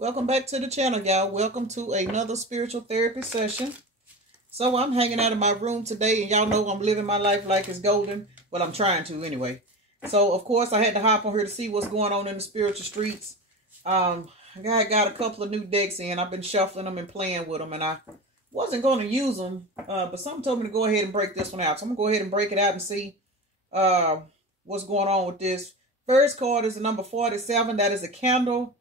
Welcome back to the channel, y'all. Welcome to another spiritual therapy session. So I'm hanging out in my room today, and y'all know I'm living my life like it's golden. Well, I'm trying to anyway. So, of course, I had to hop on here to see what's going on in the spiritual streets. I got a couple of new decks in. I've been shuffling them and playing with them, and I wasn't going to use them, but something told me to go ahead and break this one out. So I'm going to go ahead and break it out and see what's going on with this. First card is the number 47. That is a candle.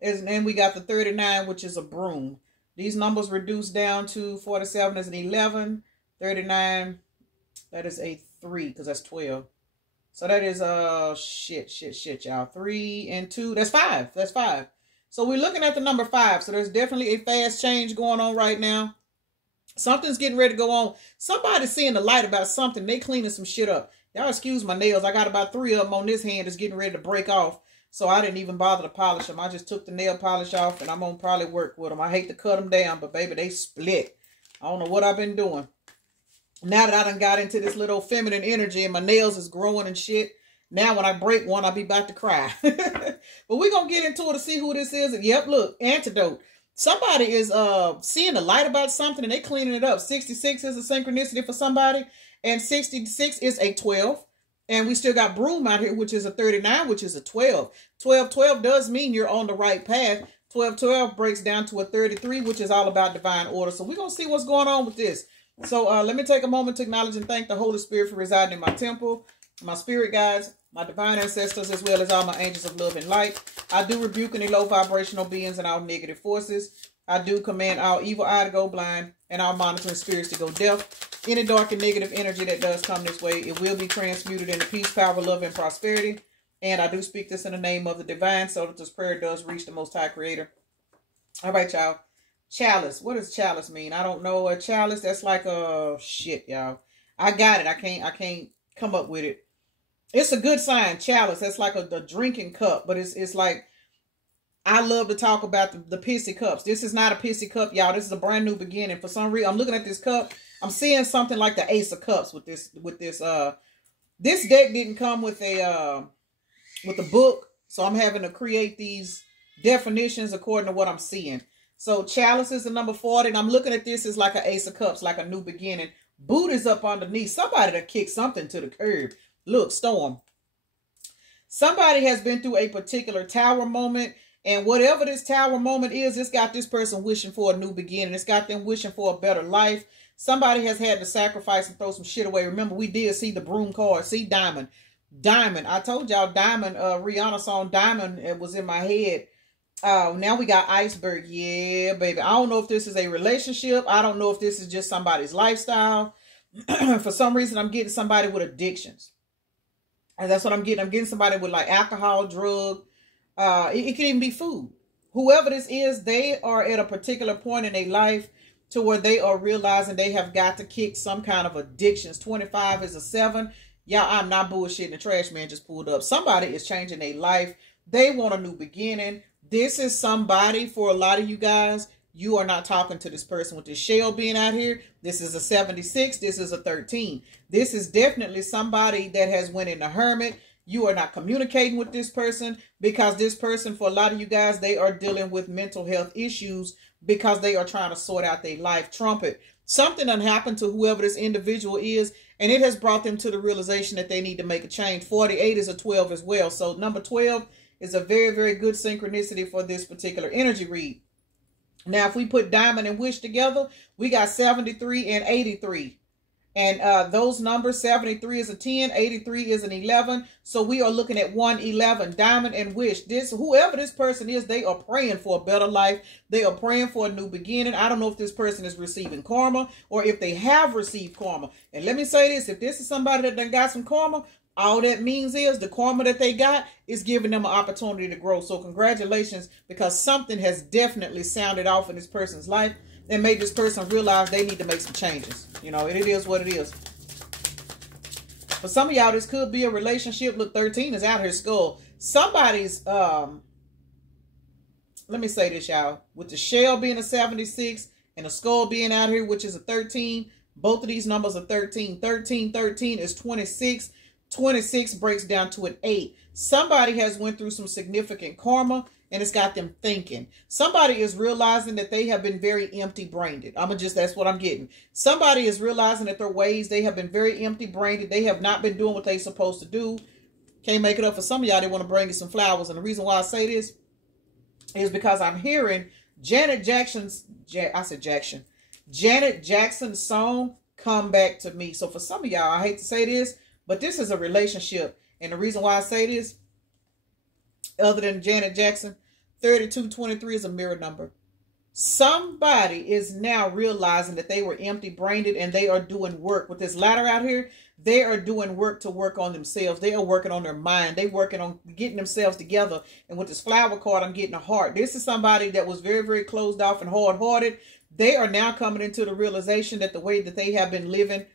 And then we got the 39, which is a broom. These numbers reduced down to 47 is an 11. 39, that is a 3, because that's 12. So that is, shit, y'all. 3 and 2, that's 5. That's 5. So we're looking at the number 5. So there's definitely a fast change going on right now. Something's getting ready to go on. Somebody's seeing the light about something. They cleaning some shit up. Y'all excuse my nails. I got about 3 of them on this hand that's getting ready to break off. So I didn't even bother to polish them. I just took the nail polish off, and I'm going to probably work with them. I hate to cut them down, but baby, they split. I don't know what I've been doing. Now that I done got into this little feminine energy and my nails is growing and shit, now when I break one, I'll be about to cry. But we're going to get into it to see who this is. And yep, look, antidote. Somebody is seeing the light about something, and they cleaning it up. 66 is a synchronicity for somebody, and 66 is a 12. And we still got broom out here, which is a 39, which is a 12. 12 does mean you're on the right path. 12 breaks down to a 33, which is all about divine order. So we're going to see what's going on with this. So let me take a moment to acknowledge and thank the Holy Spirit for residing in my temple, my spirit guides, my divine ancestors, as well as all my angels of love and light. I do rebuke any low vibrational beings and all negative forces. I do command all evil eye to go blind and all monitoring spirits to go deaf. Any dark and negative energy that does come this way, it will be transmuted into peace, power, love, and prosperity. And I do speak this in the name of the divine so that this prayer does reach the Most High Creator. All right, y'all. Chalice. What does chalice mean? I don't know. A chalice, that's like a shit, y'all. I got it. I can't come up with it. It's a good sign. Chalice. That's like a drinking cup, but it's like, I love to talk about the pissy cups. This is not a pissy cup, y'all. This is a brand new beginning. For some reason, I'm looking at this cup. I'm seeing something like the Ace of Cups with this. This deck didn't come with a book, so I'm having to create these definitions according to what I'm seeing. So chalice is the number 40, and I'm looking at this as like an Ace of Cups, like a new beginning. Boot is up underneath. Somebody that kicked something to the curb. Look, storm. Somebody has been through a particular tower moment. And whatever this tower moment is, it's got this person wishing for a new beginning. It's got them wishing for a better life. Somebody has had to sacrifice and throw some shit away. Remember, we did see the broom card. See Diamond. Diamond. I told y'all Diamond, Rihanna song Diamond, it was in my head. Now we got Iceberg. Yeah, baby. I don't know if this is a relationship. I don't know if this is just somebody's lifestyle. For some reason, I'm getting somebody with addictions. And that's what I'm getting. I'm getting somebody with like alcohol, drug. It can even be food. Whoever this is, they are at a particular point in their life to where they are realizing they have got to kick some kind of addictions. 25 is a 7. Y'all, I'm not bullshitting. The trash man just pulled up. Somebody is changing their life. They want a new beginning. This is somebody, for a lot of you guys, you are not talking to this person with this shell being out here. This is a 76. This is a 13. This is definitely somebody that has went in a hermit. You are not communicating with this person because this person, for a lot of you guys, they are dealing with mental health issues because they are trying to sort out their life. Trumpet. Something done happened to whoever this individual is, and it has brought them to the realization that they need to make a change. 48 is a 12 as well. So number 12 is a very, very good synchronicity for this particular energy read. Now, if we put Diamond and Wish together, we got 73 and 83. And those numbers, 73 is a 10, 83 is an 11. So we are looking at 111, Diamond and Wish. Whoever this person is, they are praying for a better life. They are praying for a new beginning. I don't know if this person is receiving karma or if they have received karma. And let me say this, if this is somebody that done got some karma, all that means is the karma that they got is giving them an opportunity to grow. So congratulations, because something has definitely sounded off in this person's life and made this person realize they need to make some changes. You know, it is what it is. For some of y'all, this could be a relationship. Look, 13 is out here skull. Somebody's, let me say this, y'all. With the shell being a 76 and a skull being out here, which is a 13, both of these numbers are 13. 13 is 26. 26 breaks down to an 8. Somebody has went through some significant karma, and it's got them thinking. Somebody is realizing that they have been very empty-brained. That's what I'm getting. Somebody is realizing that their ways, they have been very empty-brained. They have not been doing what they're supposed to do. Can't make it up for some of y'all. They want to bring you some flowers. And the reason why I say this is because I'm hearing Janet Jackson's song, Come Back to Me. So for some of y'all, I hate to say this, but this is a relationship. And the reason why I say this, other than Janet Jackson, 3223 is a mirror number. Somebody is now realizing that they were empty-brained and they are doing work. With this ladder out here, they are doing work to work on themselves. They are working on their mind. They working on getting themselves together. And with this flower card, I'm getting a heart. This is somebody that was very, very closed off and hard-hearted. They are now coming into the realization that the way that they have been living,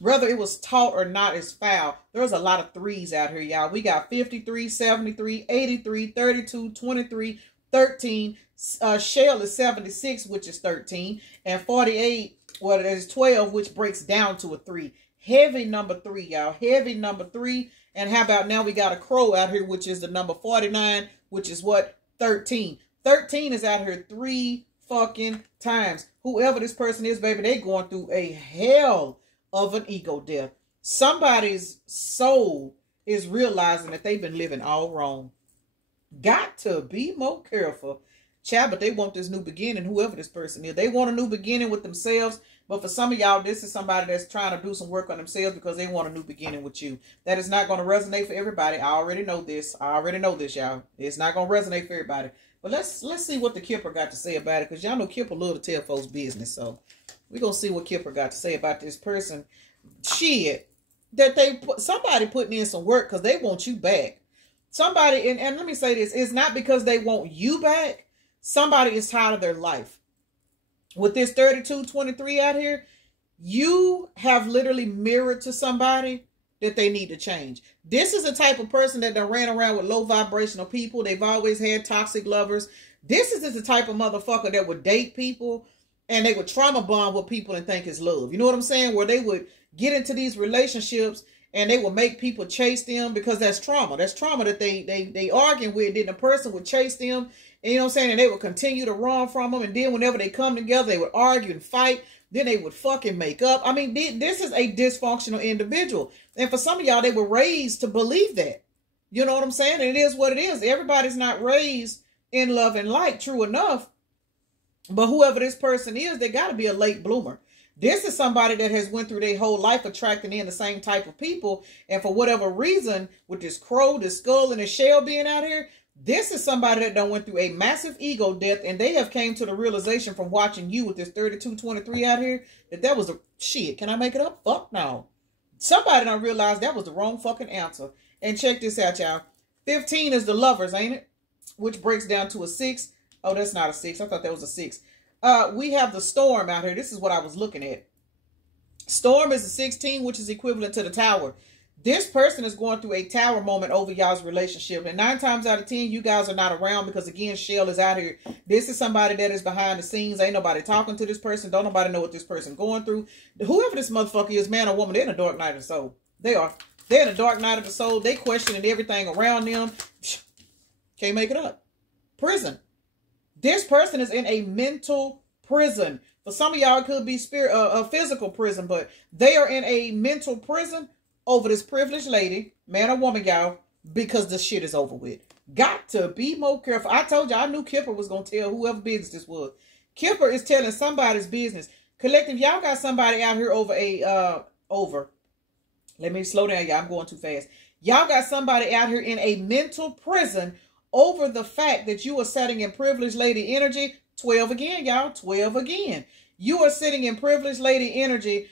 whether it was taught or not, is foul. There's a lot of threes out here, y'all. We got 53, 73, 83, 32, 23, 13. Shell is 76, which is 13. And 48, well, there's 12, which breaks down to a 3. Heavy number 3, y'all. Heavy number 3. And how about now we got a crow out here, which is the number 49, which is what? 13. 13 is out here 3 fucking times. Whoever this person is, baby, they going through a hell of an ego death. Somebody's soul is realizing that they've been living all wrong. Got to be more careful. Child, but they want this new beginning, whoever this person is. They want a new beginning with themselves. But for some of y'all, this is somebody that's trying to do some work on themselves because they want a new beginning with you. That is not going to resonate for everybody. I already know this. Y'all. It's not going to resonate for everybody. But let's see what the Kipper got to say about it, because y'all know Kipper love to tell folks business. So we're going to see what Kipper got to say about this person. Shit. That somebody putting in some work because they want you back. Somebody, and let me say this, it's not because they want you back. Somebody is tired of their life. With this 3223 out here, you have literally mirrored to somebody that they need to change. This is the type of person that done ran around with low vibrational people. They've always had toxic lovers. This is just the type of motherfucker that would date people and they would trauma bond with people and think it's love. You know what I'm saying? Where they would get into these relationships and they would make people chase them because that's trauma. That's trauma that they arguing with. Then the person would chase them. And you know what I'm saying? And they would continue to run from them. And then whenever they come together, they would argue and fight. Then they would fucking make up. I mean, this is a dysfunctional individual. And for some of y'all, they were raised to believe that. You know what I'm saying? And it is what it is. Everybody's not raised in love and light, true enough. But whoever this person is, they got to be a late bloomer. This is somebody that has went through their whole life attracting in the same type of people. And for whatever reason, with this crow, this skull, and this shell being out here, this is somebody that done went through a massive ego death, and they have came to the realization from watching you with this 3223 out here that was a shit. Can I make it up? Fuck no. Somebody done realized that was the wrong fucking answer. And check this out, y'all. 15 is the lovers, ain't it? Which breaks down to a 6. Oh, that's not a 6. I thought that was a 6. We have the storm out here. This is what I was looking at. Storm is a 16, which is equivalent to the tower. This person is going through a tower moment over y'all's relationship. And 9 times out of 10, you guys are not around because, again, Shell is out here. This is somebody that is behind the scenes. Ain't nobody talking to this person. Don't nobody know what this person going through. Whoever this motherfucker is, man or woman, they're in a dark night of the soul. They are. They're in a dark night of the soul. They questioning everything around them. Can't make it up. Prison. This person is in a mental prison. For some of y'all, it could be a physical prison, but they are in a mental prison over this privileged lady, man or woman, y'all, because the shit is over with. Got to be more careful. I told you, I knew Kipper was going to tell whoever business this was. Kipper is telling somebody's business. Collective, y'all got somebody out here over. Let me slow down, y'all. I'm going too fast. Y'all got somebody out here in a mental prison over the fact that you are sitting in privileged lady energy. 12 again, y'all. 12 again. You are sitting in privileged lady energy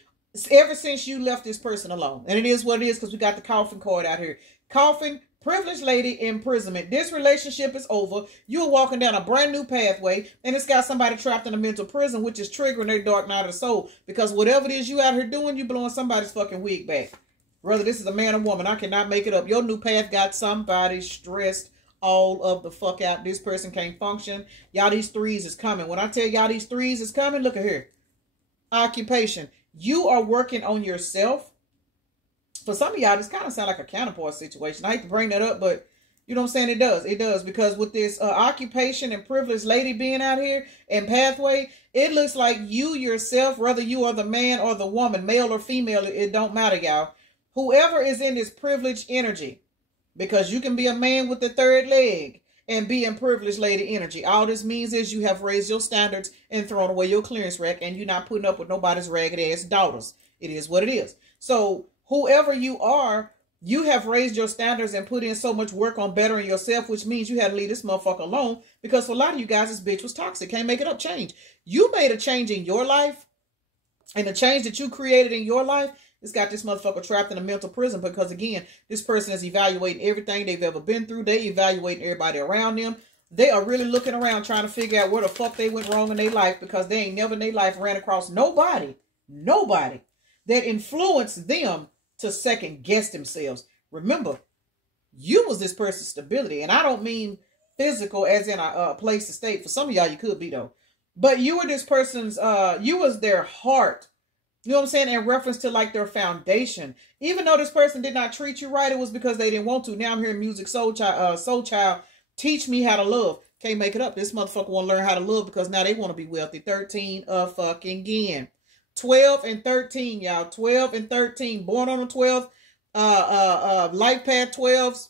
ever since you left this person alone. And it is what it is because we got the coffin card out here. Coffin, privileged lady, imprisonment. This relationship is over. You are walking down a brand new pathway and it's got somebody trapped in a mental prison, which is triggering their dark night of the soul. Because whatever it is you out here doing, you blowing somebody's fucking wig back. Whether this is a man or woman, I cannot make it up. Your new path got somebody stressed all of the fuck out. This person can't function. Y'all, these threes is coming. When I tell y'all these threes is coming, look at here. Occupation. You are working on yourself. For some of y'all, this kind of sound like a counterpart situation. I hate to bring that up, but you know what I'm saying? It does. It does. Because with this occupation and privileged lady being out here and pathway, it looks like you yourself, whether you are the man or the woman, male or female, it don't matter, y'all. Whoever is in this privileged energy, because you can be a man with the third leg and be in privileged lady energy. All this means is you have raised your standards and thrown away your clearance rack, and you're not putting up with nobody's ragged ass daughters. It is what it is. So whoever you are, you have raised your standards and put in so much work on bettering yourself, which means you had to leave this motherfucker alone, because for a lot of you guys, this bitch was toxic. Can't make it up. Change. You made a change in your life, and the change that you created in your life, it's got this motherfucker trapped in a mental prison, because again, this person is evaluating everything they've ever been through. They evaluating everybody around them. They are really looking around trying to figure out where the fuck they went wrong in their life, because they ain't never in their life ran across nobody that influenced them to second guess themselves. Remember, you was this person's stability, and I don't mean physical as in a place to stay. For some of y'all, you could be though, but you were this person's, you was their heart. You know what I'm saying? In reference to like their foundation. Even though this person did not treat you right, it was because they didn't want to. Now I'm hearing music, Soul Child, teach me how to love. Can't make it up. This motherfucker want to learn how to love because now they want to be wealthy. 13 fucking again. 12 and 13, y'all. 12 and 13. Born on the 12th. Life path 12s.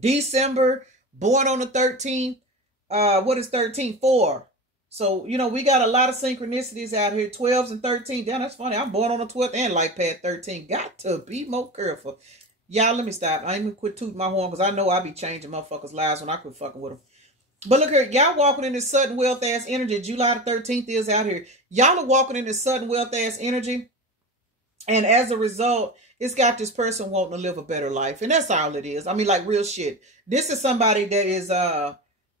December. Born on the 13th. What is 13? 4. So, you know, we got a lot of synchronicities out here. 12s and 13. Damn, that's funny. I'm born on the 12th and life path 13. Got to be more careful. Y'all, let me stop. I ain't gonna quit tooting my horn because I know I be changing motherfuckers' lives when I quit fucking with them. But look here, y'all walking in this sudden wealth ass energy. July the 13th is out here. Y'all are walking in this sudden wealth ass energy. And as a result, it's got this person wanting to live a better life. And that's all it is. I mean, like real shit. This is somebody that is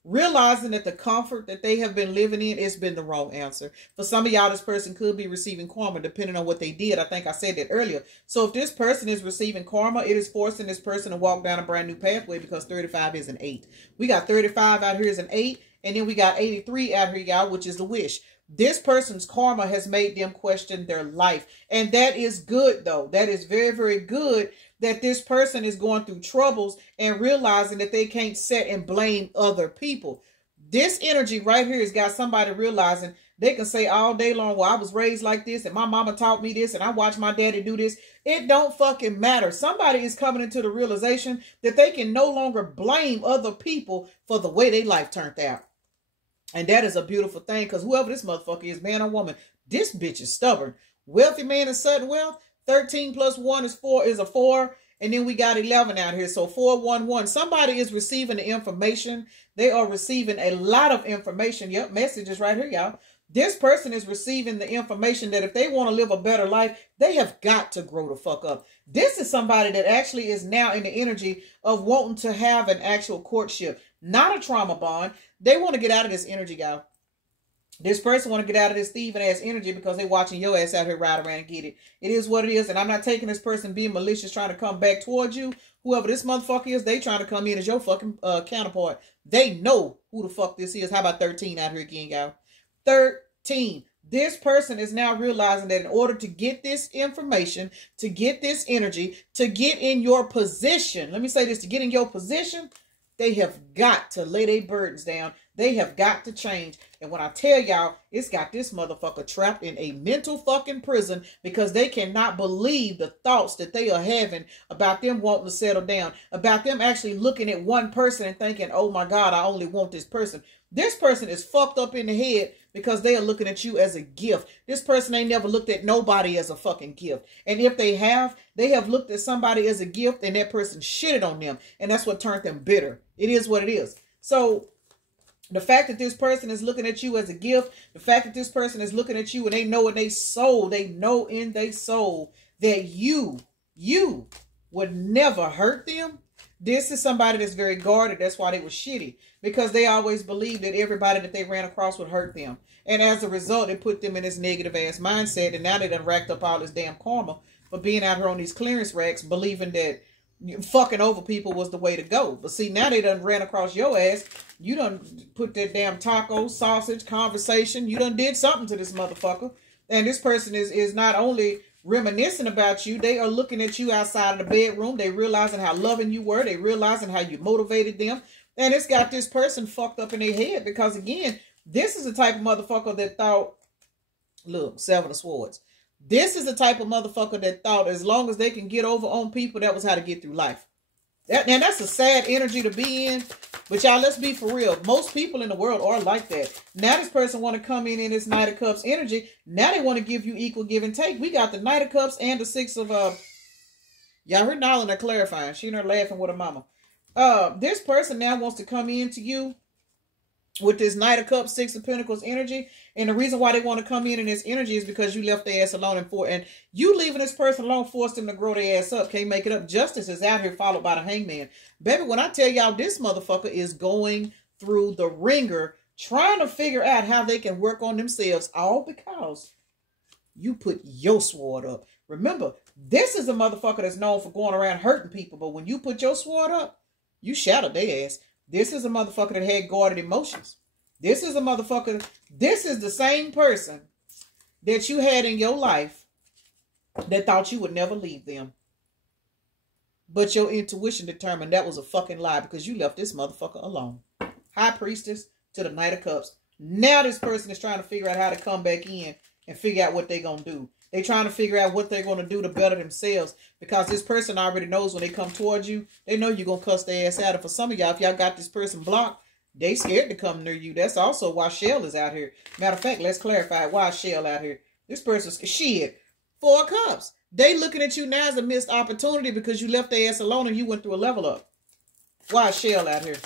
realizing that the comfort that they have been living in has been the wrong answer. For some of y'all, this person could be receiving karma depending on what they did. I think I said that earlier. So if this person is receiving karma, it is forcing this person to walk down a brand new pathway, because 35 is an 8. We got 35 out here as an 8. And then we got 83 out here, y'all, which is the wish. This person's karma has made them question their life. And that is good, though. That is very, very good that this person is going through troubles and realizing that they can't sit and blame other people. This energy right here has got somebody realizing they can say all day long, well, I was raised like this and my mama taught me this and I watched my daddy do this. It don't fucking matter. Somebody is coming into the realization that they can no longer blame other people for the way their life turned out. And that is a beautiful thing, because whoever this motherfucker is, man or woman, this bitch is stubborn. Wealthy man and sudden wealth. 13 plus 1 is 4 is a 4. And then we got 11 out here. So 411. Somebody is receiving the information. They are receiving a lot of information. Yep, messages right here, y'all. This person is receiving the information that if they want to live a better life, they have got to grow the fuck up. This is somebody that actually is now in the energy of wanting to have an actual courtship, not a trauma bond. They want to get out of this energy, y'all. This person want to get out of this thieving ass energy because they watching your ass out here ride around and get it. It is what it is. And I'm not taking this person being malicious trying to come back towards you. Whoever this motherfucker is, they trying to come in as your fucking counterpart. They know who the fuck this is. How about 13 out here again, y'all? 13. This person is now realizing that in order to get this information, to get this energy, to get in your position, let me say this, to get in your position, they have got to lay their burdens down. They have got to change. And when I tell y'all, it's got this motherfucker trapped in a mental fucking prison because they cannot believe the thoughts that they are having about them wanting to settle down, about them actually looking at one person and thinking, oh my God, I only want this person. This person is fucked up in the head because they are looking at you as a gift. This person ain't never looked at nobody as a fucking gift. And if they have looked at somebody as a gift and that person shitted on them. And that's what turned them bitter. It is what it is. So the fact that this person is looking at you as a gift, the fact that this person is looking at you and they know in their soul, that you would never hurt them. This is somebody that's very guarded. That's why they were shitty. Because they always believed that everybody that they ran across would hurt them. And as a result, it put them in this negative ass mindset. And now they done racked up all this damn karma for being out here on these clearance racks, believing that fucking over people was the way to go. But see, now they done ran across your ass. You done put that damn taco, sausage, conversation. You done did something to this motherfucker. And this person is not only reminiscing about you. They are looking at you outside of the bedroom. They realizing how loving you were. They realizing how you motivated them. And it's got this person fucked up in their head because, again, this is the type of motherfucker that thought, look, Seven of Swords. This is the type of motherfucker that thought as long as they can get over on people, that was how to get through life. Now, that's a sad energy to be in. But y'all, let's be for real. Most people in the world are like that. Now this person want to come in this Knight of Cups energy. Now they want to give you equal give and take. We got the Knight of Cups and the Six of... Y'all heard Nala there clarifying. She and her laughing with her mama. This person now wants to come into you with this Knight of Cups, Six of Pentacles energy. And the reason why they want to come in this energy is because you left their ass alone. And you leaving this person alone forced them to grow their ass up. Can't make it up. Justice is out here followed by the Hangman. Baby, when I tell y'all this motherfucker is going through the ringer trying to figure out how they can work on themselves, all because you put your sword up. Remember, this is a motherfucker that's known for going around hurting people. But when you put your sword up, you shattered their ass. This is a motherfucker that had guarded emotions. This is a motherfucker. This is the same person that you had in your life that thought you would never leave them. But your intuition determined that was a fucking lie because you left this motherfucker alone. High Priestess to the Knight of Cups. Now this person is trying to figure out how to come back in and figure out what they're going to do. They're trying to figure out what they're going to do to better themselves because this person already knows when they come towards you, they know you're going to cuss their ass out. And for some of y'all, if y'all got this person blocked, they scared to come near you. That's also why Shell is out here. Matter of fact, let's clarify why Shell out here. This person's shit. Four of Cups. They looking at you now as a missed opportunity because you left their ass alone and you went through a level up. Why is Shell out here?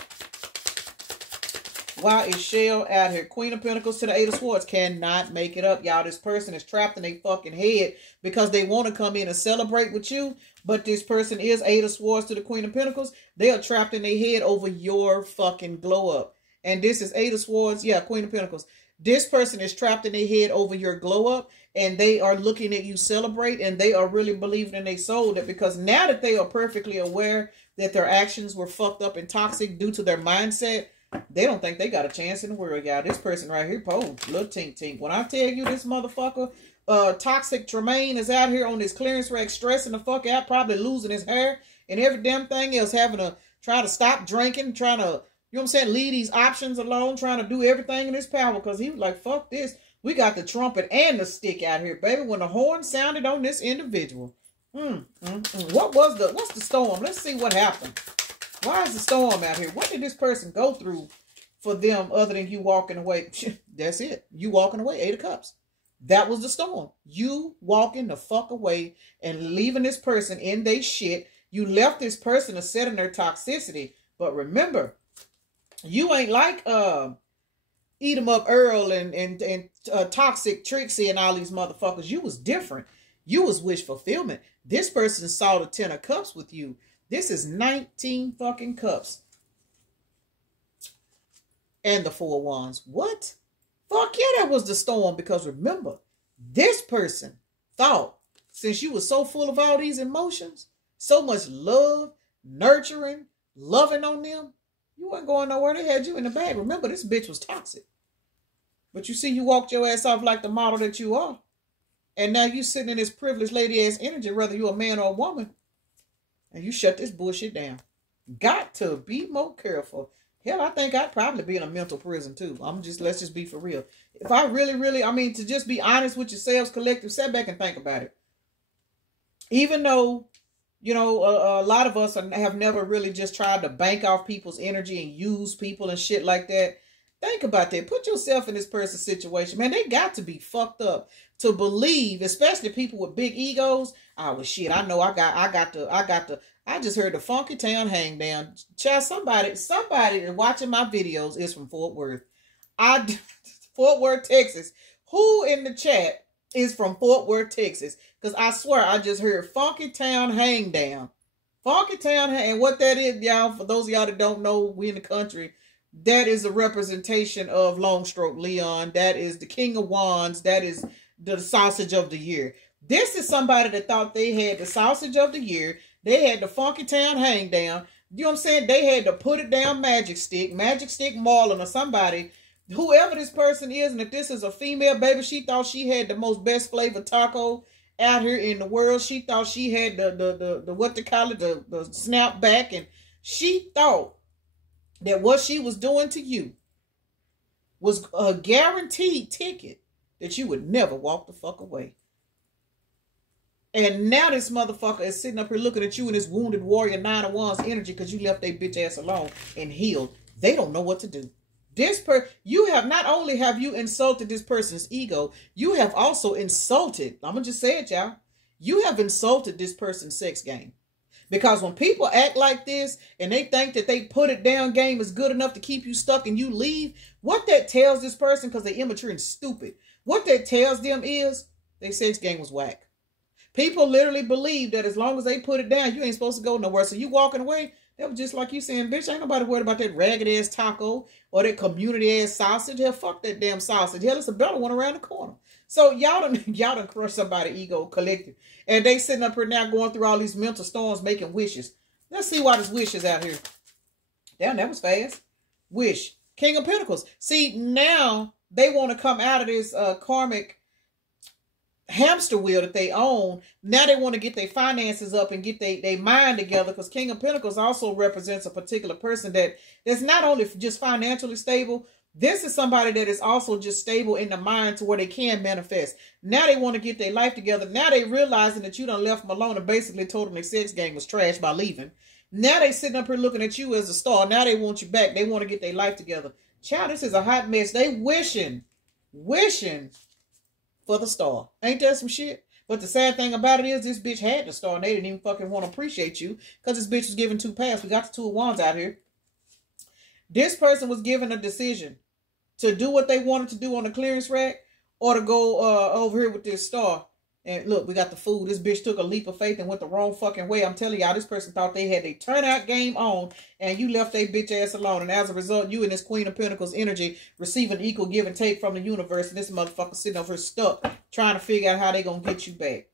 Why is Shell out here? Queen of Pentacles to the Eight of Swords. Cannot make it up, y'all. This person is trapped in their fucking head because they want to come in and celebrate with you. But this person is Eight of Swords to the Queen of Pentacles. They are trapped in their head over your fucking glow up. And this is Eight of Swords. Yeah, Queen of Pentacles. This person is trapped in their head over your glow up. And they are looking at you celebrate. And they are really believing in their soul that because now that they are perfectly aware that their actions were fucked up and toxic due to their mindset, they don't think they got a chance in the world, y'all. This person right here, little tink tink. When I tell you this motherfucker, toxic Tremaine is out here on this clearance rack, stressing the fuck out, probably losing his hair and every damn thing else, having to try to stop drinking, trying to, you know what I'm saying, leave these options alone, trying to do everything in his power because he was like, fuck this. We got the trumpet and the stick out here, baby. When the horn sounded on this individual. What's the storm? Let's see what happened. Why is the storm out here? What did this person go through for them other than you walking away? That's it. You walking away. Eight of Cups. That was the storm. You walking the fuck away and leaving this person in their shit. You left this person to set in their toxicity. But remember, you ain't like Eat 'em Up Earl and Toxic Trixie and all these motherfuckers. You was different. You was wish fulfillment. This person saw the 10 of Cups with you. This is 19 fucking cups. And the 4 of Wands. What? Fuck yeah, that was the storm. Because remember, this person thought, since you were so full of all these emotions, so much love, nurturing, loving on them, you weren't going nowhere. They had you in the bag. Remember, this bitch was toxic. But you see, you walked your ass off like the model that you are. And now you sitting in this privileged lady ass energy, whether you're a man or a woman. And you shut this bullshit down. Got to be more careful. Hell, I think I'd probably be in a mental prison too. Let's just be for real. If I really, to just be honest with yourselves, collective, sit back and think about it. Even though, you know, a lot of us have never really just tried to bank off people's energy and use people and shit like that. Think about that. Put yourself in this person's situation. Man, they got to be fucked up to believe, especially people with big egos. Oh, well, shit, I know I just heard the Funky Town hang down. Child, somebody watching my videos is from Fort Worth. Fort Worth, Texas. Who in the chat is from Fort Worth, Texas? Because I swear I just heard Funky Town hang down. Funky Town, and what that is, y'all, for those of y'all that don't know, we in the country, that is a representation of Longstroke Leon. That is the King of Wands. That is the sausage of the year. This is somebody that thought they had the sausage of the year. They had the Funky Town hang down. You know what I'm saying? They had to put it down Magic Stick Marlin or somebody. Whoever this person is, and if this is a female, baby, she thought she had the most best flavor taco out here in the world. She thought she had the what they call it, the snap back. And she thought that what she was doing to you was a guaranteed ticket that you would never walk the fuck away. And now this motherfucker is sitting up here looking at you in this wounded warrior 9 of Wands energy because you left their bitch ass alone and healed. They don't know what to do. You have not only have you insulted this person's ego, you have also insulted, I'm going to just say it, y'all. You have insulted this person's sex game. Because when people act like this and they think that they put it down game is good enough to keep you stuck and you leave, what that tells this person, because they're immature and stupid, what that tells them is their sex game was whack. People literally believe that as long as they put it down, you ain't supposed to go nowhere. So you walking away, that was just like you saying, bitch, ain't nobody worried about that ragged ass taco or that community ass sausage. Hell, fuck that damn sausage. Hell, it's a better one around the corner. So y'all done crushed somebody's ego collective. And they sitting up here now going through all these mental storms making wishes. Let's see why this wish is out here. Damn, that was fast. Wish. King of Pentacles. See, now they want to come out of this karmic hamster wheel that they own. Now they want to get their finances up and get their mind together, because King of Pentacles also represents a particular person that's not only just financially stable. This is somebody that is also just stable in the mind to where they can manifest. Now they want to get their life together. Now they realizing that you done left them alone and basically told them their sex game was trash by leaving. Now they sitting up here looking at you as a star. Now they want you back. They want to get their life together. Child, this is a hot mess. They wishing for the star. Ain't that some shit? But the sad thing about it is this bitch had the star and they didn't even fucking want to appreciate you because this bitch was given 2 paths. We got the 2 of Wands out here. This person was given a decision to do what they wanted to do on the clearance rack or to go over here with this star. And look, we got the Fool. This bitch took a leap of faith and went the wrong fucking way. I'm telling y'all, this person thought they had a turnout game on and you left their bitch ass alone. And as a result, you and this Queen of Pentacles energy receiving equal give and take from the universe. And this motherfucker sitting over here stuck trying to figure out how they gonna get you back.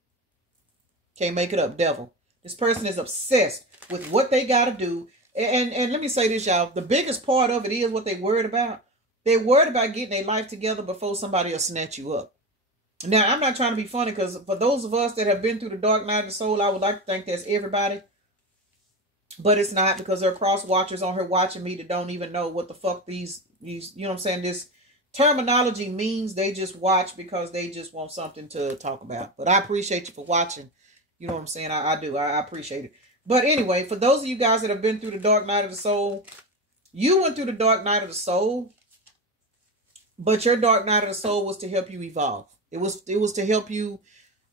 Can't make it up, devil. This person is obsessed with what they got to do. And let me say this, y'all. The biggest part of it is what they worried about. They're worried about getting their life together before somebody will snatch you up. Now, I'm not trying to be funny, because for those of us that have been through the dark night of the soul, I would like to think that's everybody. But it's not, because there are cross watchers on here watching me that don't even know what the fuck these you know what I'm saying, this terminology means. They just watch because they just want something to talk about. But I appreciate you for watching. You know what I'm saying? I do. I appreciate it. But anyway, for those of you guys that have been through the dark night of the soul, you went through the dark night of the soul, but your dark night of the soul was to help you evolve. It was to help you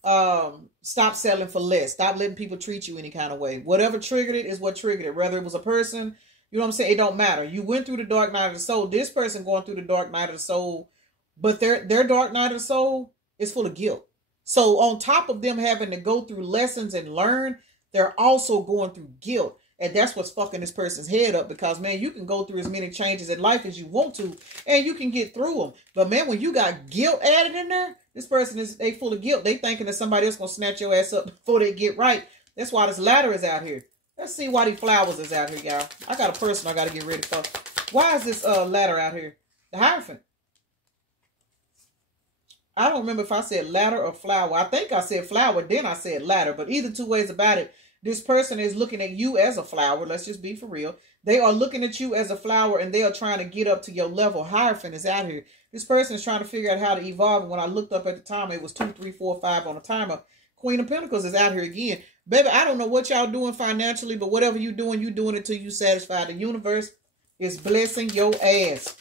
stop settling for less. Stop letting people treat you any kind of way. Whatever triggered it is what triggered it. Whether it was a person, you know what I'm saying? It don't matter. You went through the dark night of the soul. This person going through the dark night of the soul, but their dark night of the soul is full of guilt. So on top of them having to go through lessons and learn, they're also going through guilt. And that's what's fucking this person's head up, because, man, you can go through as many changes in life as you want to, and you can get through them. But, man, when you got guilt added in there, this person they full of guilt. They thinking that somebody else going to snatch your ass up before they get right. That's why this ladder is out here. Let's see why these flowers is out here, y'all. I got a person I got to get ready for. Why is this ladder out here? The Hierophant. I don't remember if I said ladder or flower. I think I said flower, then I said ladder. But either 2 ways about it, this person is looking at you as a flower. Let's just be for real. They are looking at you as a flower, and they are trying to get up to your level. Hierophant is out here. This person is trying to figure out how to evolve. And when I looked up at the time, it was 2, 3, 4, 5 on the timer. Queen of Pentacles is out here again. Baby, I don't know what y'all doing financially, but whatever you doing it till you satisfy. The universe is blessing your ass.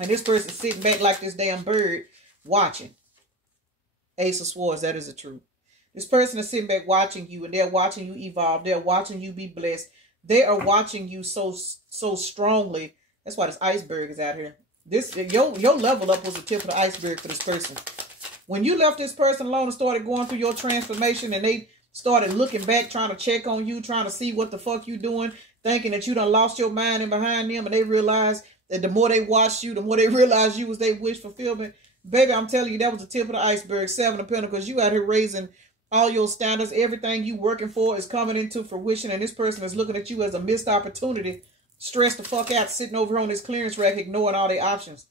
And this person sitting back like this damn bird watching. Ace of Swords, that is the truth. This person is sitting back watching you, and they're watching you evolve. They're watching you be blessed. They are watching you so strongly. That's why this iceberg is out here. Your level up was the tip of the iceberg for this person. When you left this person alone and started going through your transformation, and they started looking back, trying to check on you, trying to see what the fuck you doing, thinking that you done lost your mind in behind them, and they realized that the more they watched you, the more they realized you was their wish fulfillment. Baby, I'm telling you, that was the tip of the iceberg. 7 of Pentacles. You out here raising all your standards. Everything you working for is coming into fruition, and this person is looking at you as a missed opportunity. Stressed the fuck out, sitting over on this clearance rack, ignoring all their options.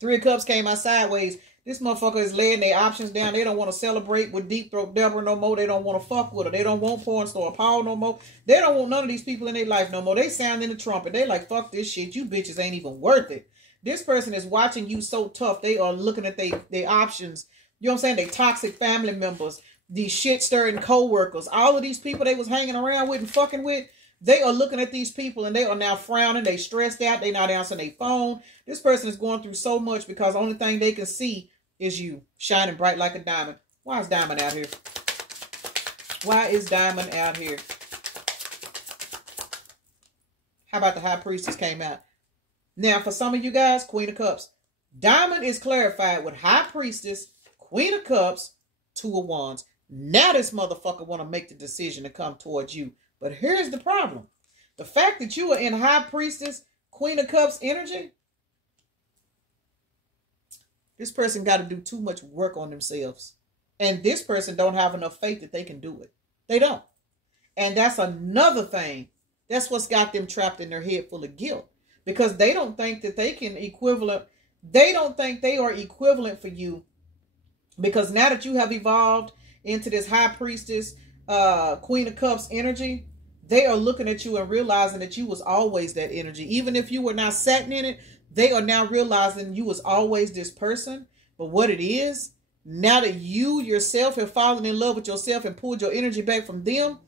3 of Cups came out sideways. This motherfucker is laying their options down. They don't want to celebrate with Deep Throat Deborah no more. They don't want to fuck with her. They don't want Porn Star Paul no more. They don't want none of these people in their life no more. They sounding the trumpet. They like, fuck this shit. You bitches ain't even worth it. This person is watching you so tough. They are looking at their options. You know what I'm saying? They toxic family members. These shit-stirring co-workers. All of these people they was hanging around with and fucking with. They are looking at these people and they are now frowning. They stressed out. They not answering their phone. This person is going through so much because the only thing they can see is you shining bright like a diamond. Why is Diamond out here? Why is Diamond out here? How about the High Priestess came out? Now, for some of you guys, Queen of Cups. Diamond is clarified with High Priestess, Queen of Cups, Two of Wands. Now this motherfucker want to make the decision to come towards you. But here's the problem. The fact that you are in High Priestess, Queen of Cups energy, this person got to do too much work on themselves. And this person don't have enough faith that they can do it. They don't. And that's another thing. That's what's got them trapped in their head full of guilt. Because they don't think that they can equivalent. They don't think they are equivalent for you. Because now that you have evolved into this High Priestess, Queen of Cups energy, they are looking at you and realizing that you was always that energy. Even if you were not satin in it, they are now realizing you was always this person. But what it is, now that you yourself have fallen in love with yourself and pulled your energy back from them,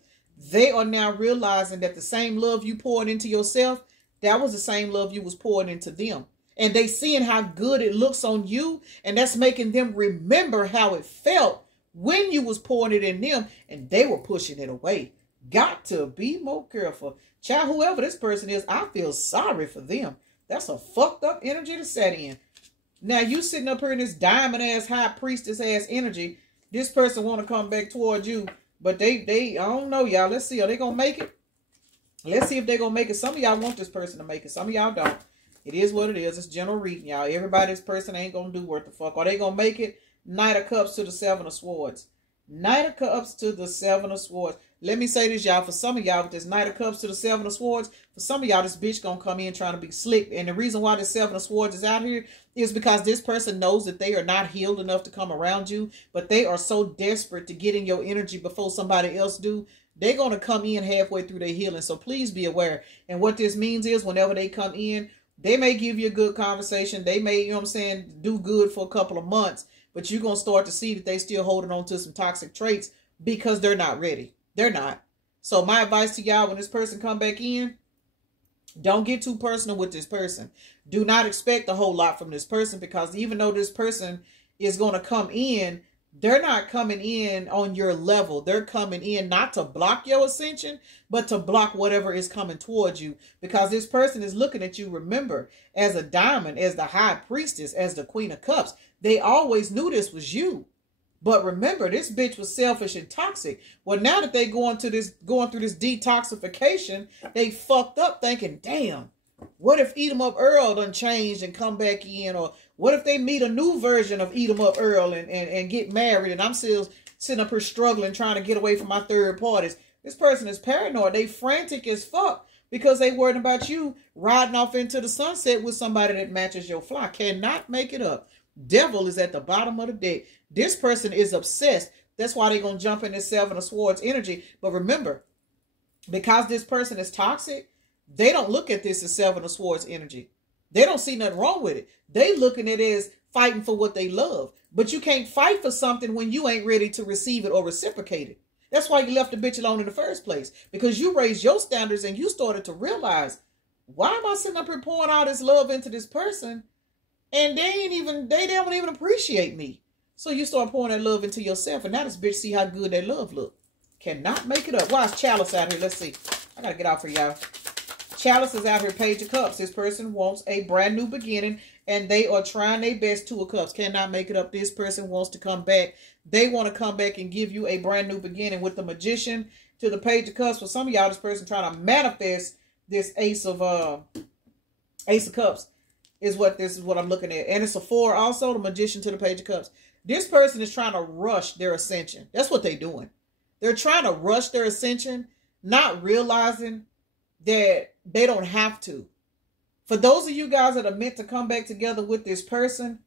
they are now realizing that the same love you poured into yourself, that was the same love you was pouring into them. And they seeing how good it looks on you, and that's making them remember how it felt when you was pouring it in them, and they were pushing it away. Got to be more careful. Child, whoever this person is, I feel sorry for them. That's a fucked up energy to set in. Now, you sitting up here in this diamond-ass, High Priestess-ass energy, this person want to come back towards you, but they I don't know, y'all. Let's see. Are they going to make it? Let's see if they're going to make it. Some of y'all want this person to make it. Some of y'all don't. It is what it is. It's general reading, y'all. Everybody's person ain't going to do worth the fuck. Are they going to make it? Knight of Cups to the Seven of Swords. Knight of Cups to the Seven of Swords. Let me say this, y'all. For some of y'all, with this Knight of Cups to the Seven of Swords, for some of y'all, this bitch gonna come in trying to be slick. And the reason why this Seven of Swords is out here is because this person knows that they are not healed enough to come around you, but they are so desperate to get in your energy before somebody else do. They're going to come in halfway through their healing. So please be aware. And what this means is whenever they come in, they may give you a good conversation. They may, you know what I'm saying, do good for a couple of months. But you're going to start to see that they still holding on to some toxic traits because they're not ready. They're not. So my advice to y'all, when this person come back in, don't get too personal with this person. Do not expect a whole lot from this person, because even though this person is going to come in, they're not coming in on your level. They're coming in not to block your ascension, but to block whatever is coming towards you. Because this person is looking at you, remember, as a diamond, as the High Priestess, as the Queen of Cups. They always knew this was you. But remember, this bitch was selfish and toxic. Well, now that they going through this detoxification, they fucked up thinking, damn, what if Eat 'em Up Earl done changed and come back in? Or what if they meet a new version of Eat 'em Up Earl and get married, and I'm still sitting up here struggling, trying to get away from my third parties? This person is paranoid. They frantic as fuck because they worried about you riding off into the sunset with somebody that matches your fly. Cannot make it up. Devil is at the bottom of the deck. This person is obsessed. That's why they're going to jump in this Seven of Swords energy. But remember, because this person is toxic, they don't look at this as Seven of Swords energy. They don't see nothing wrong with it. They looking at it as fighting for what they love. But you can't fight for something when you ain't ready to receive it or reciprocate it. That's why you left the bitch alone in the first place. Because you raised your standards and you started to realize, why am I sitting up here pouring all this love into this person? And they don't even appreciate me. So you start pouring that love into yourself. And now this bitch see how good that love look. Cannot make it up. Why is Chalice out here? Let's see. I got to get out for y'all. Chalice is out here, Page of Cups. This person wants a brand new beginning. And they are trying their best. Two of Cups. Cannot make it up. This person wants to come back. They want to come back and give you a brand new beginning. With the Magician to the Page of Cups. For some of y'all, this person trying to manifest this Ace of Cups. Is what I'm looking at. And it's a 4 also, the Magician to the Page of Cups. This person is trying to rush their ascension. That's what they're doing. They're trying to rush their ascension, not realizing that they don't have to. For those of you guys that are meant to come back together with this person,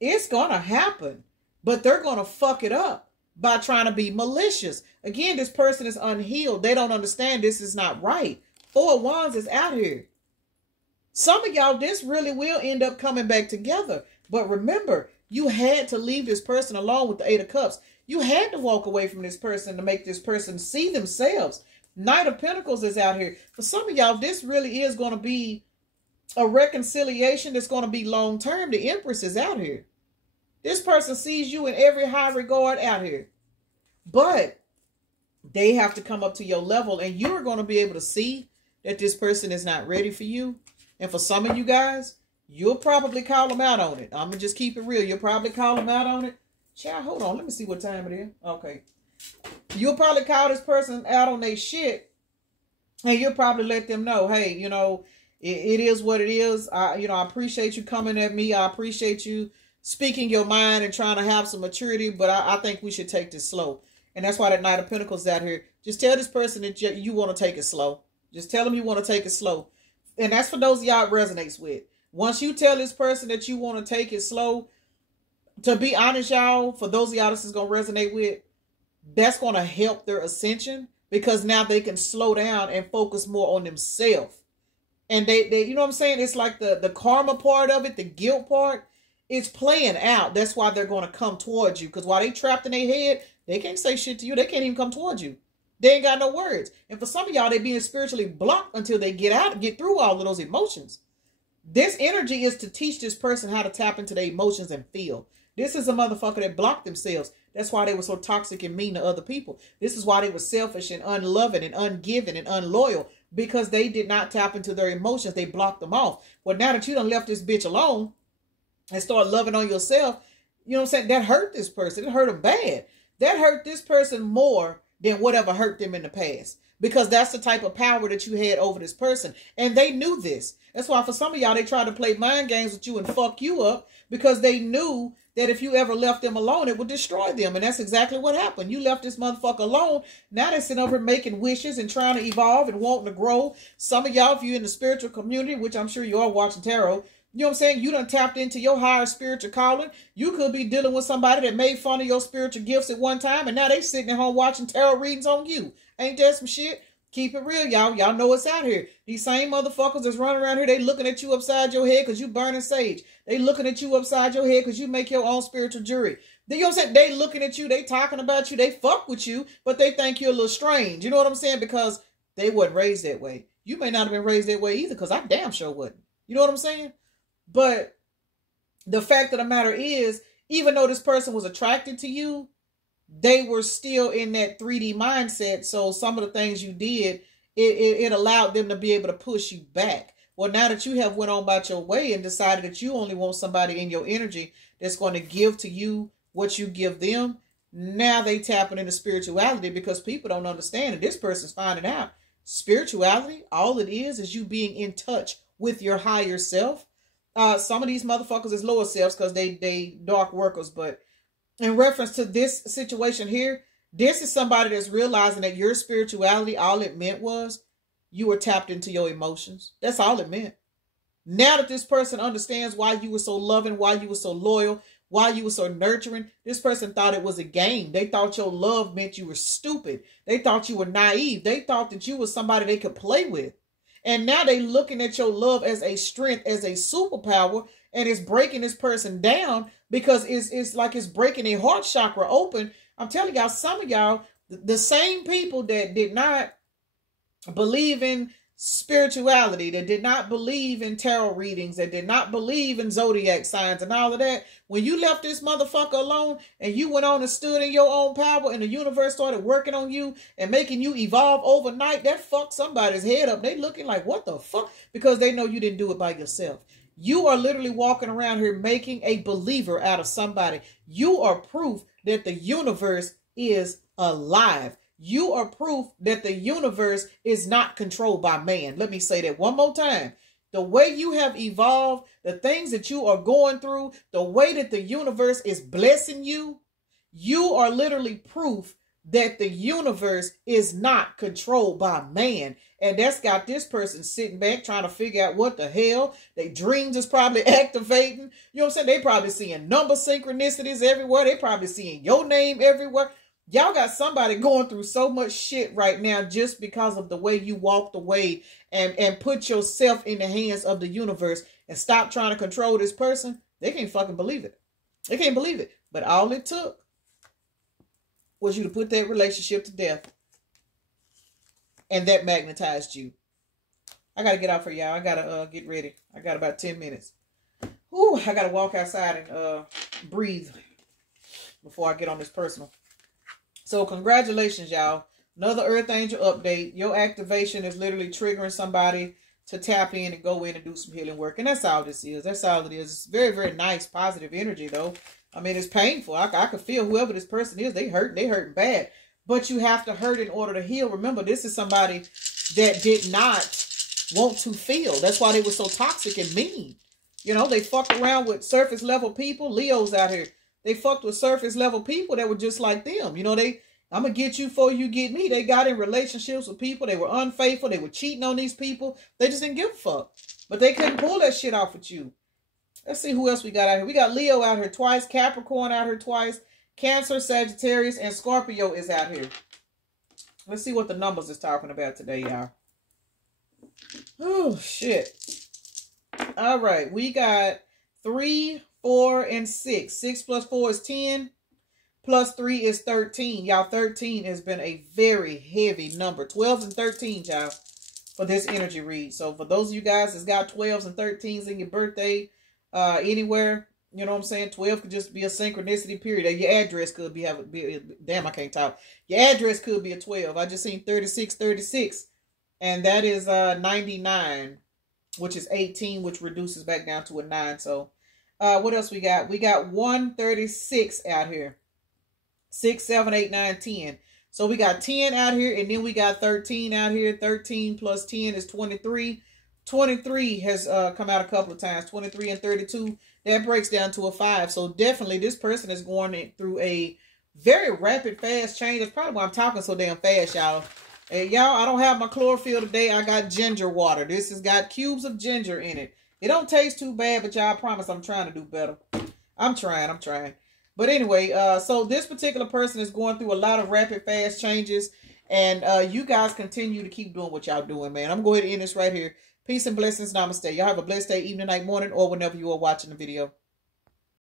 It's going to happen, but they're going to fuck it up by trying to be malicious. Again, this person is unhealed. They don't understand this is not right. 4 of Wands is out here. Some of y'all, this really will end up coming back together. But remember, you had to leave this person alone with the 8 of Cups. You had to walk away from this person to make this person see themselves. Knight of Pentacles is out here. For some of y'all, this really is going to be a reconciliation that's going to be long term. The Empress is out here. This person sees you in every high regard out here. But they have to come up to your level, and you're going to be able to see that this person is not ready for you. And for some of you guys, you'll probably call them out on it. I'm going to just keep it real. You'll probably call them out on it. Child, hold on. Let me see what time it is. Okay. You'll probably call this person out on their shit. And you'll probably let them know, hey, you know, it is what it is. I appreciate you coming at me. I appreciate you speaking your mind and trying to have some maturity. But I think we should take this slow. And that's why that Knight of Pentacles is out here. Just tell this person that you want to take it slow. Just tell them you want to take it slow. And that's for those of y'all it resonates with. Once you tell this person that you want to take it slow, to be honest, y'all, for those of y'all this is going to resonate with, that's going to help their ascension, because now they can slow down and focus more on themselves. And they you know what I'm saying? It's like the karma part of it, the guilt part, it's playing out. That's why they're going to come towards you. Because while they trapped in their head, they can't say shit to you. They can't even come towards you. They ain't got no words. And for some of y'all, they being spiritually blocked until they get through all of those emotions. This energy is to teach this person how to tap into their emotions and feel. This is a motherfucker that blocked themselves. That's why they were so toxic and mean to other people. This is why they were selfish and unloving and ungiving and unloyal, because they did not tap into their emotions. They blocked them off. Well, now that you done left this bitch alone and start loving on yourself, you know what I'm saying? That hurt this person. It hurt them bad. That hurt this person more than whatever hurt them in the past. Because that's the type of power that you had over this person. And they knew this. That's why for some of y'all, they tried to play mind games with you and fuck you up, because they knew that if you ever left them alone, it would destroy them. And that's exactly what happened. You left this motherfucker alone. Now they're sitting over making wishes and trying to evolve and wanting to grow. Some of y'all, if you're in the spiritual community, which I'm sure you are watching tarot, you know what I'm saying? You done tapped into your higher spiritual calling. You could be dealing with somebody that made fun of your spiritual gifts at one time, and now they sitting at home watching tarot readings on you. Ain't that some shit? Keep it real, y'all. Y'all know it's out here. These same motherfuckers that's running around here, they looking at you upside your head because you burning sage. They looking at you upside your head because you make your own spiritual jewelry. You know what I'm saying? They looking at you, they talking about you, they fuck with you, but they think you're a little strange. You know what I'm saying? Because they wasn't raised that way. You may not have been raised that way either, because I damn sure wasn't. You know what I'm saying? But the fact of the matter is, even though this person was attracted to you, they were still in that 3D mindset. So some of the things you did, it allowed them to be able to push you back. Well, now that you have went on about your way and decided that you only want somebody in your energy that's going to give to you what you give them, now they tapping into spirituality, because people don't understand it. This person's finding out spirituality, all it is you being in touch with your higher self. Some of these motherfuckers is lower selves because they dark workers, but in reference to this situation here, this is somebody that's realizing that your spirituality, all it meant was you were tapped into your emotions. That's all it meant. Now that this person understands why you were so loving, why you were so loyal, why you were so nurturing, this person thought it was a game. They thought your love meant you were stupid. They thought you were naive. They thought that you were somebody they could play with. And now they looking at your love as a strength, as a superpower, and it's breaking this person down, because it's like it's breaking their heart chakra open. I'm telling y'all, some of y'all, the same people that did not believe in spirituality, that did not believe in tarot readings, that did not believe in zodiac signs and all of that, when you left this motherfucker alone and you went on and stood in your own power and the universe started working on you and making you evolve overnight, that fucked somebody's head up. They looking like, what the fuck? Because they know you didn't do it by yourself. You are literally walking around here making a believer out of somebody. You are proof that the universe is alive. You are proof that the universe is not controlled by man. Let me say that one more time. The way you have evolved, the things that you are going through, the way that the universe is blessing you, you are literally proof that the universe is not controlled by man. And that's got this person sitting back trying to figure out what the hell. Their dreams is probably activating. You know what I'm saying? They probably seeing number synchronicities everywhere. They probably seeing your name everywhere. Y'all got somebody going through so much shit right now just because of the way you walked away and put yourself in the hands of the universe and stop trying to control this person. They can't fucking believe it. They can't believe it. But all it took was you to put that relationship to death. And that magnetized you. I got to get out for y'all. I got to get ready. I got about 10 minutes. Whew, I got to walk outside and breathe before I get on this personal. So congratulations, y'all. Another Earth Angel update. Your activation is literally triggering somebody to tap in and go in and do some healing work. And that's all this is. That's all it is. It's very, very nice, positive energy, though. I mean, it's painful. I could feel whoever this person is, they hurting bad. But you have to hurt in order to heal. Remember, this is somebody that did not want to feel. That's why they were so toxic and mean. You know, they fucked around with surface level people. Leos out here. They fucked with surface level people that were just like them. You know, I'm going to get you before you get me. They got in relationships with people. They were unfaithful. They were cheating on these people. They just didn't give a fuck. But they couldn't pull that shit off with you. Let's see who else we got out here. We got Leo out here twice. Capricorn out here twice. Cancer, Sagittarius, and Scorpio is out here. Let's see what the numbers is talking about today, y'all. Oh, shit. All right. We got 3, 4, and 6. 6 plus 4 is 10. Plus 3 is 13. Y'all, 13 has been a very heavy number. 12s and 13s, y'all, for this energy read. So for those of you guys that's got 12s and 13s in your birthday, anywhere, you know what I'm saying? 12 could just be a synchronicity period. Your address could be damn, I can't talk. Your address could be a 12. I just seen 3636. And that is 99, which is 18, which reduces back down to a 9. So what else we got? We got 136 out here. 6, 7, 8, 9, 10. So we got 10 out here, and then we got 13 out here. 13 plus 10 is 23. 23 has come out a couple of times. 23 and 32. That breaks down to a 5. So definitely this person is going through a very rapid, fast change. That's probably why I'm talking so damn fast, y'all. Hey, y'all, I don't have my chlorophyll today. I got ginger water. This has got cubes of ginger in it. It don't taste too bad, but y'all, I promise I'm trying to do better. I'm trying. But anyway, so this particular person is going through a lot of rapid, fast changes. And you guys continue to keep doing what y'all doing, man. I'm going to end this right here. Peace and blessings. Namaste. Y'all have a blessed day, evening, night, morning, or whenever you are watching the video.